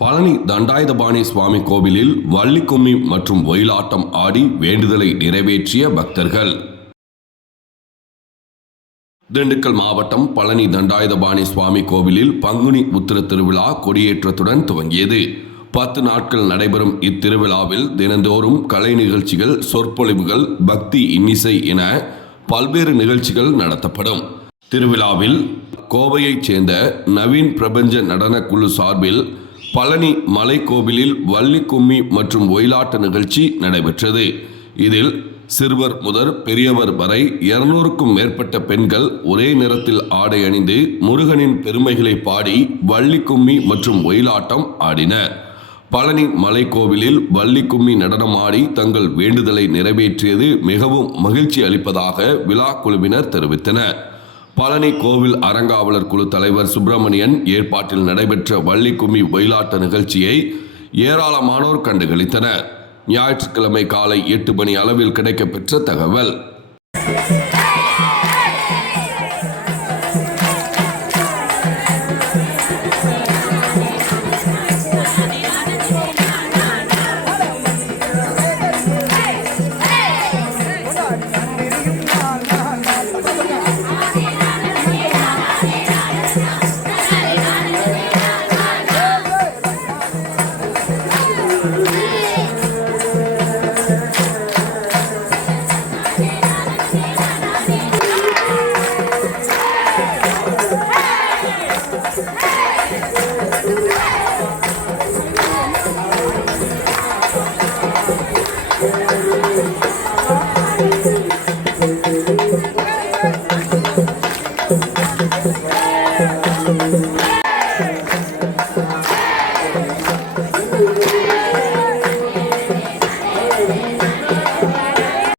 பழனி தண்டாயுதபாணி சுவாமி கோவிலில் வள்ளிக்கும்மி மற்றும் ஒயிலாட்டம் ஆடி வேண்டுதலை நிறைவேற்றிய பக்தர்கள். திண்டுக்கல் மாவட்டம் பழனி தண்டாயுதபாணி சுவாமி கோவிலில் பங்குனி உத்திர திருவிழா கொடியேற்றத்துடன் துவங்கியது. 10 நாட்கள் நடைபெறும் இத்திருவிழாவில் தினந்தோறும் கலை நிகழ்ச்சிகள், சொற்பொழிவுகள், பக்தி இன்னிசை என பல்வேறு நிகழ்ச்சிகள் நடத்தப்படும். திருவிழாவில் கோவையைச் சேர்ந்த நவீன் பிரபஞ்ச நடனக்குழு சார்பில் பழனி மலைக்கோவிலில் வள்ளிக்கும்மி மற்றும் ஒயிலாட்ட நிகழ்ச்சி நடைபெற்றது. இதில் சிறுவர் முதல் பெரியவர் வரை 200க்கும் மேற்பட்ட பெண்கள் ஒரே நிறத்தில் ஆடை அணிந்து முருகனின் பெருமைகளை பாடி வள்ளிக்கும்மி மற்றும் ஒயிலாட்டம் ஆடினர். பழனி மலைக்கோவிலில் வள்ளிக்கும்மி நடனம் ஆடி தங்கள் வேண்டுதலை நிறைவேற்றியது மிகவும் மகிழ்ச்சி அளிப்பதாக விழா குழுவினர் தெரிவித்தனர். பழனி கோவில் அறங்காவலர் குழு தலைவர் சுப்பிரமணியன் ஏற்பாட்டில் நடைபெற்ற வள்ளிக்கும்மி ஒயிலாட்ட நிகழ்ச்சியை ஏராளமானோர் கண்டுகளித்தனர். ஞாயிற்றுக்கிழமை காலை 8 மணி அளவில் கிடைக்கப்பெற்ற தகவல்.